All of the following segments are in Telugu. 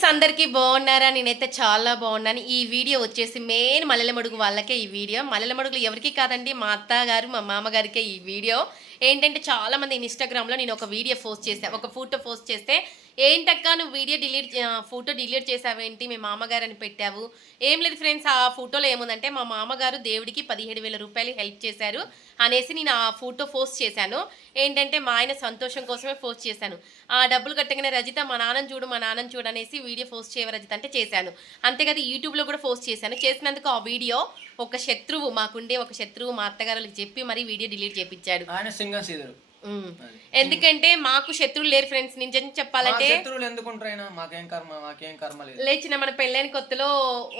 ఫ్రెండ్స్ అందరికీ బాగున్నారా? నేనైతే చాలా బాగున్నాను. ఈ వీడియో వచ్చేసి మెయిన్ మలలమడుగు వాళ్ళకే ఈ వీడియో. మల్లెల ఎవరికి కాదండి మా అత్తగారు మా మామగారికే ఈ వీడియో. ఏంటంటే చాలా మంది ఇన్స్టాగ్రామ్లో నేను ఒక వీడియో పోస్ట్ చేశాను ఒక ఫోటో పోస్ట్ చేస్తే ఏంటక్క నువ్వు వీడియో డిలీట్ ఫోటో డిలీట్ చేసావేంటి? మీ మామగారు అని పెట్టావు. ఏం లేదు ఫ్రెండ్స్ ఆ ఫోటోలో ఏముందంటే మా మామగారు దేవుడికి పదిహేడు వేల రూపాయలు హెల్ప్ చేశారు అనేసి నేను ఆ ఫోటో పోస్ట్ చేశాను. ఏంటంటే మా ఆయన సంతోషం కోసమే పోస్ట్ చేశాను. ఆ డబ్బులు కట్టగానే రజిత మా నాన్నని చూడు మా నాన్నని చూడు అనేసి వీడియో పోస్ట్ చేయవ రజిత అంటే చేశాను. అంతేకాదు యూట్యూబ్లో కూడా పోస్ట్ చేశాను. చేసినందుకు ఆ వీడియో ఒక శత్రువు మాకుండే ఒక శత్రువు మా అత్తగారులకు చెప్పి మరీ వీడియో డిలీట్ చేయించాడు ఆయన సింగం సీదరు. ఎందుకంటే మాకు శత్రువులు లేరు ఫ్రెండ్స్ నిజం చెప్పాలంటే శత్రువులు ఎందుకుంటారైనా మాకేం కర్మ మాకేం కర్మ లేదు. లేచిన మన పెళ్ళైన కొత్తలో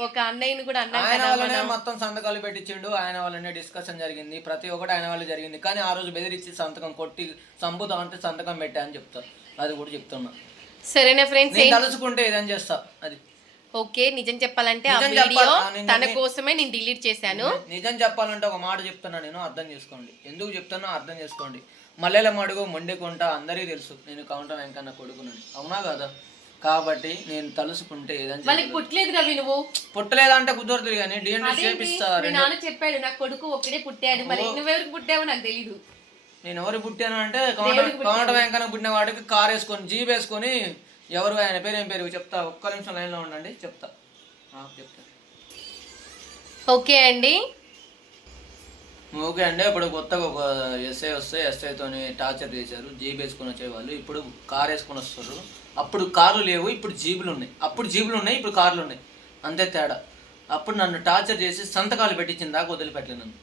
ఒక అన్నయ్యని కూడా అన్నాం మొత్తం సంతకాలు పెట్టించిండు ఆయన వల్లనే డిస్కషన్ జరిగింది. ప్రతి ఒక్కటి ఆయన వల్ల జరిగింది. కానీ ఆ రోజు బెదిరించి సంతకం కొట్టి సంబుతా అంటే సంతకం పెట్టా అని చెప్తా. అది కూడా చెప్తున్నా. సరేనా ఫ్రెండ్స్ తలుచుకుంటే ఏదని చేస్తా. అది. ఓకే నిజం చెప్పాలంటే ఆ నిజం వీడియో చెప్పాలా? నేను తన కోసమే నేను డిలీట్ చేశాను. నిజం చెప్పాలంటే ఒక మాట చెప్తున్నా నేను అర్థం చేసుకోండి. ఎందుకు చెప్తున్నా అర్థం చేసుకోండి. మల్లెల మడుగు మొండికుంట అందరికీ తెలుసు. నేను కౌంటర్ వెంకన్న కొడుకునని. అవునా కదా? కాబట్టి నేను తలుసుకుంటే ఏదని వాళ్ళకి పుట్టలేదు రవి నువ్వు? పుట్టలేదంటే కుదరదు కానీ డిఎన్ఏ అదేంటి? చేపిస్తా మీ నాన్న చెప్పాడు నా కొడుకు ఒక్కడే పుట్టాడు. మరి నువ్వెవరికి పుట్టావో నాకు తెలీదు. నేను ఎవరు పుట్టాను అంటే కౌంటర్ కౌంటర్ వెంకన్న పుట్టిన వాడికి కార్ వేసుకొని జీప్ వేసుకొని ఎవరు ఆయన పేరు ఏం పేరు? చెప్తా ఒక్క నిమిషం లైన్లో ఉండండి చెప్తా. చెప్తా. ఓకే అండి. ఓకే అండి ఇప్పుడు కొత్తగా ఒక ఎస్ఐ వస్తే ఎస్ఐతోని టార్చర్ చేశారు జీప్ వేసుకొని వచ్చేవాళ్ళు. ఇప్పుడు కార్ వేసుకొని వస్తారు అప్పుడు కార్లు లేవు ఇప్పుడు జీబులు ఉన్నాయి. అప్పుడు జీబులు ఉన్నాయి ఇప్పుడు కార్లు ఉన్నాయి. అంతే తేడా. అప్పుడు నన్ను టార్చర్ చేసి సంతకాలు పెట్టించిన దాకా వదిలిపెట్టలేదు నన్ను.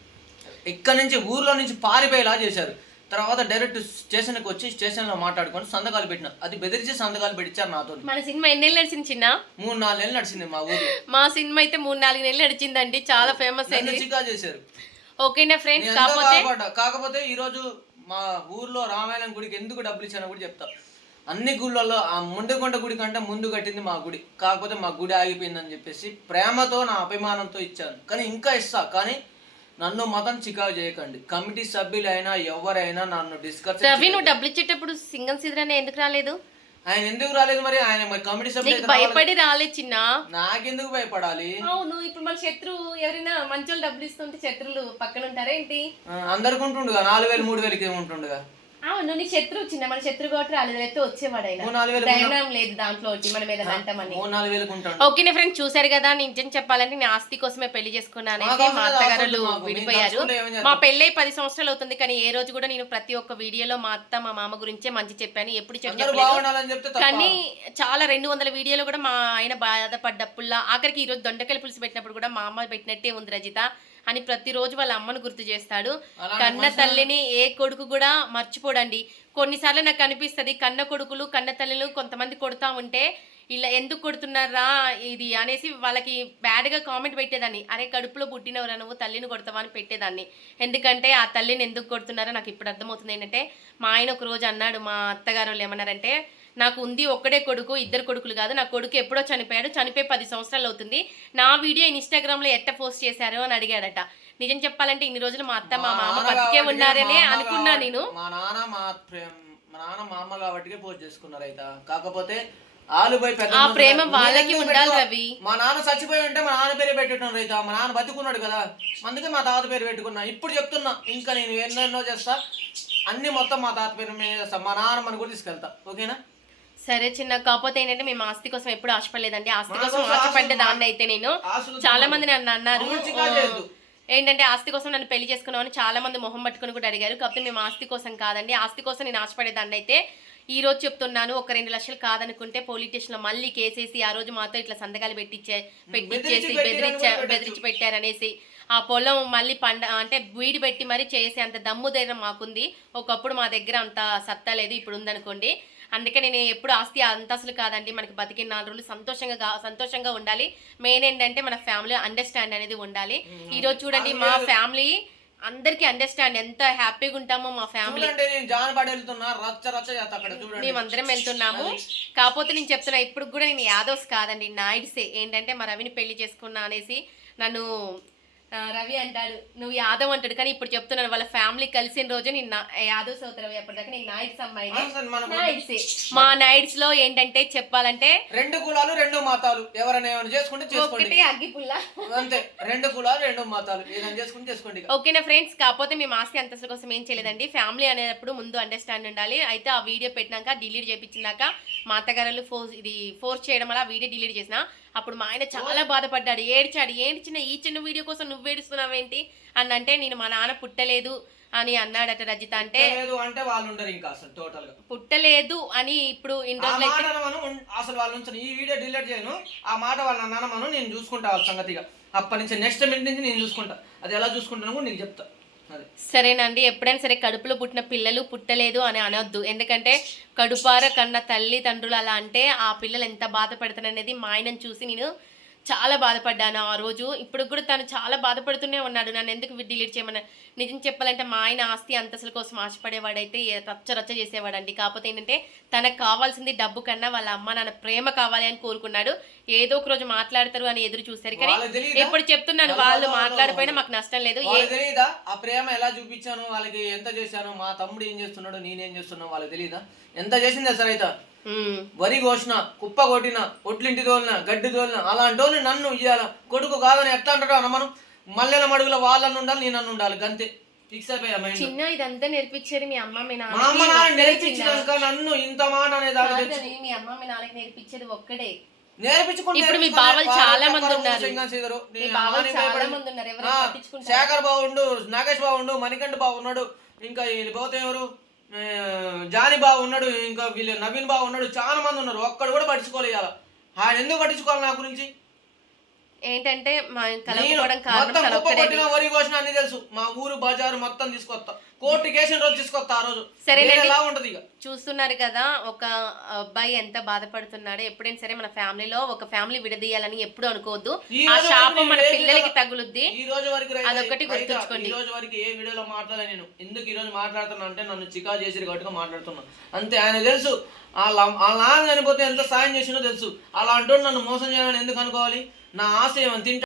ఇక్కడ నుంచి ఊర్లో నుంచి పారిపోయేలా చేశారు. తర్వాత డైరెక్ట్ స్టేషన్కి వచ్చి స్టేషన్లో మాట్లాడుకొని సంతకాలు పెట్టిన. అది బెదిరించి సంతకాలు పెట్టించారు నాతో మన సినిమా ఎన్నేళ్ళు నడిచింది చిన్న మూడు నాలుగు నెలలు నడిచింది మా ఊర్లో మా సినిమా అయితే మూడు నాలుగు నెలలు నడిచిందండి. చాలా ఫేమస్ నన్ను అయింది. చికా చేశారు. ఓకేనా ఫ్రెండ్స్ కాకపోతే కాకపోతే ఈరోజు మా ఊర్లో రామాయణం గుడికి ఎందుకు డబ్బులు ఇచ్చానో కూడా చెప్తా. అన్ని గుళ్ళల్లో ఆ ముండకొండ గుడి కంటే ముందు కట్టింది మా గుడి. కాకపోతే మా గుడి ఆగిపోయిందని చెప్పేసి ప్రేమతో నా అభిమానంతో ఇచ్చాను. కానీ ఇంకా ఇస్తా. కానీ నన్ను మతం చికాకు చేయకండి. కమిటీ సభ్యులైనా ఎవరైనా నన్ను డిస్కస్ రవి నువ్వు డబ్బులు ఇచ్చేటప్పుడు సింగం సిద్ధరనే ఎందుకు రాలేదు? ఆయన ఎందుకు రాలేదు మరి? ఆయన మరి కమిటీ సభ్యులు భయపడి రాలేదు చిన్న. నాకెందుకు భయపడాలి? అవును ఇప్పుడు మన శత్రువు ఎవరైనా మంచోళ్ళు డబ్బులు ఇస్తుంటే శత్రువులు పక్కన ఉంటారా ఏంటి? ఆ, అందరికి ఉంటుండగా నాలుగు వేలు మూడు వేలకి ఉంటుండగా? అవును నీ శత్రువు చిన్న మన శత్రువు కాబట్టి రాలేదు. అయితే వచ్చేవాడు ఆయన లేదు దాంట్లో వచ్చి మనం ఏదైనా అంటామని ఓకే ఫ్రెండ్స్ చూసారు కదా నిజం చెప్పాలంటే నేను ఆస్తి కోసమే పెళ్ళి చేసుకున్నాను మా అత్తగారులు మాకు. విడిపోయారు. మా పెళ్ళై పది సంవత్సరాలు అవుతుంది కానీ ఏ రోజు కూడా నేను ప్రతి ఒక్క వీడియోలో మా అత్త మా మామ గురించే మంచి చెప్పాను. ఎప్పుడు చెప్పలేదు. కానీ చాలా రెండు వందల వీడియోలు కూడా మా ఆయన బాధపడ్డప్పుల్లా ఆఖరికి ఈరోజు దొండకాయలు పులుసు పెట్టినప్పుడు కూడా మా అమ్మ పెట్టినట్టే ఉంది రజిత. అని ప్రతిరోజు వాళ్ళ అమ్మను గుర్తు చేస్తాడు. కన్న తల్లిని ఏ కొడుకు కూడా మర్చిపోడండి. కొన్నిసార్లు నాకు అనిపిస్తుంది కన్న కొడుకులు కన్న తల్లులు కొంతమంది కొడుతూ ఉంటే ఇలా ఎందుకు కొడుతున్నారా ఇది అనేసి వాళ్ళకి బ్యాడ్గా కామెంట్ పెట్టేదాన్ని. అరే కడుపులో పుట్టినవరా నువ్వు? తల్లిని కొడతావా అని పెట్టేదాన్ని. ఎందుకంటే ఆ తల్లిని ఎందుకు కొడుతున్నారో నాకు ఇప్పుడు అర్థమవుతుంది. ఏంటంటే మా ఆయన ఒక రోజు అన్నాడు మా అత్తగారు వాళ్ళు ఏమన్నారంటే నాకు ఉంది ఒక్కడే కొడుకు ఇద్దరు కొడుకులు కాదు. నా కొడుకు ఎప్పుడో చనిపోయాడు. చనిపోయి పది సంవత్సరాలు అవుతుంది. నా వీడియో ఇన్స్టాగ్రామ్లో ఎట్ట పోస్ట్ చేశారు అని అడిగాడట. నిజం చెప్పాలంటే ఇన్ని రోజులు మా అత్త మా మామ బతికే ఉన్నారనే అనుకున్నా నేను. మా నాన్న మా మా నాన్న మా అమ్మ కాబట్టి పోస్ట్ చేసుకున్నారు అయితే. కాకపోతే పెద్ద ఆ ప్రేమ. వాళ్ళకి ఉండాలి రవి. మా నాన్న చచ్చిపోయి ఉంటే మా నాన్న పేరు పెట్టుకున్నాను రైతా. మా నాన్న బతుకున్నాడు కదా. అందుకే మా తాత పేరు పెట్టుకున్నా. ఇప్పుడు చెప్తున్నా ఇంకా నేను ఎన్నెన్నో చేస్తా. అన్ని మొత్తం మా తాత పేరు మీద చేస్తా. మా నాన్న మన కూడా తీసుకెళ్తా. ఓకేనా? సరే చిన్న కాకపోతే ఏంటంటే మేము ఆస్తి కోసం ఎప్పుడు ఆశపడలేదండి. ఆస్తి కోసం ఆశపడ్డ దాన్ని అయితే నేను చాలా మంది నన్ను అన్నారు. ఏంటంటే ఆస్తి కోసం నన్ను పెళ్ళి చేసుకున్నామని చాలా మంది మొహం పట్టుకుని కూడా అడిగారు. కాకపోతే మేము ఆస్తి కోసం కాదండి. ఆస్తి కోసం నేను ఆశపడేదాన్ని అయితే ఈ రోజు చెప్తున్నాను. ఒక రెండు లక్షలు కాదనుకుంటే పోలీస్ స్టేషన్లో మళ్ళీ కేసేసి ఆ రోజు మాతో ఇట్లా సంతకాలు పెట్టించే పెట్టించేసి బెదిరించా బెదిరించి పెట్టారనేసి ఆ పొలం మళ్ళీ పండ అంటే వీడి పెట్టి మరీ చేసే అంత దమ్ము ధైర్యం మాకుంది. ఒకప్పుడు మా దగ్గర అంత సత్తా లేదు ఇప్పుడు ఉందనుకోండి. అందుకే నేను ఎప్పుడు ఆస్తి అంతస్తులు కాదండి. మనకి బతికిన నాలుగు రోజులు సంతోషంగా సంతోషంగా ఉండాలి. మెయిన్ ఏంటంటే మన ఫ్యామిలీ అండర్స్టాండ్ అనేది ఉండాలి. ఈ రోజు చూడండి మా ఫ్యామిలీ అందరికీ అండర్స్టాండ్. ఎంత హ్యాపీగా ఉంటామో మా ఫ్యామిలీ. మేమందరం వెళ్తున్నాము. కాకపోతే నేను చెప్తున్నా ఇప్పుడు కూడా నేను యాదవ్స్ కాదండి. నాయుడ్సే. ఏంటంటే మా రవిని పెళ్ళి చేసుకున్నా అనేసి నన్ను రవి అంటాడు నువ్వు యాదవ్ అంటాడు కానీ ఇప్పుడు చెప్తున్నాను వాళ్ళ ఫ్యామిలీ కలిసిన రోజు నేను నా- యాదవ్ సౌత్ రవి అప్పటిదాకా నేను నాయుడ్స్ అసలు మనం నాయుడ్సే మా నాయుడ్స్లో ఏంటంటే చెప్పాలంటే రెండు కులాలు రెండు మతాలు. ఎవరైనా ఏమైనా చేసుకుంటే చేసుకోండి. ఒకటి అగ్గిపుల్ల అంతే. రెండు కులాలు రెండు మతాలు. ఏదైనా చేసుకుంటే చేసుకోండి. ఓకేనా ఫ్రెండ్స్? కాకపోతే మేము ఆస్తి అంతస్తుల కోసం ఏం చేయలేదండి. ఫ్యామిలీ అనేటప్పుడు ముందు అండర్స్టాండ్ ఉండాలి. అయితే ఆ వీడియో పెట్టినాక డిలీట్ చేయించినాక మా అత్తగారు ఫోర్స్ ఇది ఫోర్స్ చేయడం వల్ల వీడియో డిలీట్ చేసిన. అప్పుడు మా ఆయన చాలా బాధపడ్డాడు ఏడ్చాడు ఏడ్చిన ఈ చిన్న వీడియో కోసం నువ్వు ఏడుస్తున్నావేంటి అని అంటే నేను మా నాన్న పుట్టలేదు అని అన్నాడట రజిత. అంటే లేదు అంటే వాళ్ళు ఉండరు ఇంకా అసలు టోటల్గా పుట్టలేదు అని ఇప్పుడు ఇన్ని ఆ రోజులు మాట మనం ఉన్- అసలు వాళ్ళ నుంచి ఈ వీడియో డిలీట్ చేయను. ఆ మాట వాళ్ళ నాన్న మనం నేను చూసుకుంటా వాళ్ళ సంగతిగా అప్పటి నుంచి నెక్స్ట్ మినిట్ నుంచి నేను చూసుకుంటా. అది ఎలా చూసుకుంటాను కూడా నీకు చెప్తా. అదే. సరేనండి ఎప్పుడైనా సరే కడుపులో పుట్టిన పిల్లలు పుట్టలేదు అని అనొద్దు. ఎందుకంటే కడుపార కన్న తల్లి తండ్రులు అలా అంటే ఆ పిల్లలు ఎంత బాధపడతారనేది మా ఆయనను చూసి నేను చాలా బాధపడ్డాను ఆ రోజు. ఇప్పుడు కూడా తను చాలా బాధపడుతూనే ఉన్నాడు. నన్ను ఎందుకు డిలీట్ చేయమని నిజం చెప్పాలంటే మా ఆయన ఆస్తి అంతస్తుల కోసం ఆశపడేవాడైతే ఏ రచ్చ రచ్చ చేసేవాడండి. కాకపోతే ఏంటంటే తనకు కావాల్సింది డబ్బు కన్నా వాళ్ళ అమ్మ నాన్న ప్రేమ కావాలి అని కోరుకున్నాడు. ఏదో ఒక రోజు మాట్లాడతారు అని ఎదురు చూశారు. కానీ? ఎప్పుడు చెప్తున్నాను వాళ్ళు- మాట్లాడిపోయినా మాకు నష్టం లేదు. తెలియదా ఆ ప్రేమ ఎలా చూపించాను? వాళ్ళకి ఎంత చేశాను? మా తమ్ముడు ఏం చేస్తున్నాడు? నేనేం చేస్తున్నావు వాళ్ళకి తెలియదా ఎంత చేసింది సార్ అయితే. వరి కోసిన కుప్ప కొట్టిన ఒట్లింటి తోలిన గడ్డి తోలిన అలాంటి వాళ్ళని నన్ను ఇయ్యాల. కొడుకు కాదని ఎట్లా అంటాడో అన్న మనం మల్లెల మడుగుల వాళ్ళని ఉండాలి నేను నన్ను ఉండాలి గంతే. ఫిక్స్ అయిపోయా చిన్న ఇదంతా నేర్పించేది మీ అమ్మ మీ మా అమ్మ నాన్న నేర్పించినాక నన్ను ఇంత మాట అనేది మీ అమ్మ మీ నాన్నకి నేర్పించేది ఒక్కడే నేర్పించుకుంటే ఇప్పుడు మీ బావలు వాళ్ళ చాలా మంది ఉన్నారు. సింగం సీదరు. నీ మీ బావలు అమ్మని చాలా భయపడి- మంది ఉన్నారు. ఎవరు ఆ, పట్టించుకుంటారు? శేఖర్ బాగుండు నాగేష్ బాగుండు మణికంఠ బాగున్నాడు ఇంకా వీళ్ళు పోతే ఎవరు? జానీ బాబు ఉన్నాడు ఇంకా వీళ్ళు నవీన్ బాబు ఉన్నాడు చాలా మంది ఉన్నారు. ఒక్కడు కూడా పట్టించుకోలేదు ఇవాళ. ఆయన ఎందుకు పట్టించుకోవాలి నా గురించి? ఏంటంటే మా కలవకపోవడం కారణం వరి కోసిన అన్ని తెలుసు. మా ఊరు బజారు మొత్తం తీసుకొస్తా. కోర్టు కేసిన రోజు తీసుకొస్తా ఆ రోజు. సరేనండి. ఎలా ఉంటది చూస్తున్నారు కదా ఒక అబ్బాయి ఎంత బాధపడుతున్నాడో ఎప్పుడైనా సరే మన ఫ్యామిలీలో ఒక ఫ్యామిలీ విడదీయాలని ఎప్పుడు అనుకోవద్దు. ఆ శాపం మన పిల్లలకి తగులుద్ది. ఈ రోజు వరకు రైతు, గుర్తుంచుకోండి. ఈ రోజు వరకు ఏ వీడియోలో మాట్లాడలే నేను. ఎందుకు ఈ రోజు మాట్లాడుతున్నా అంటే నన్ను చికా చేసి గట్టుగా మాట్లాడుతున్నా. అంతే ఆయన తెలుసు. వాళ్ళ వాళ్ళ నాన్న చనిపోతే ఎంత సాయం చేసినో తెలుసు. అలాంటి నన్ను మోసం చేయాలని ఎందుకు అనుకోవాలి? నా ఆశ ఏమని తింటా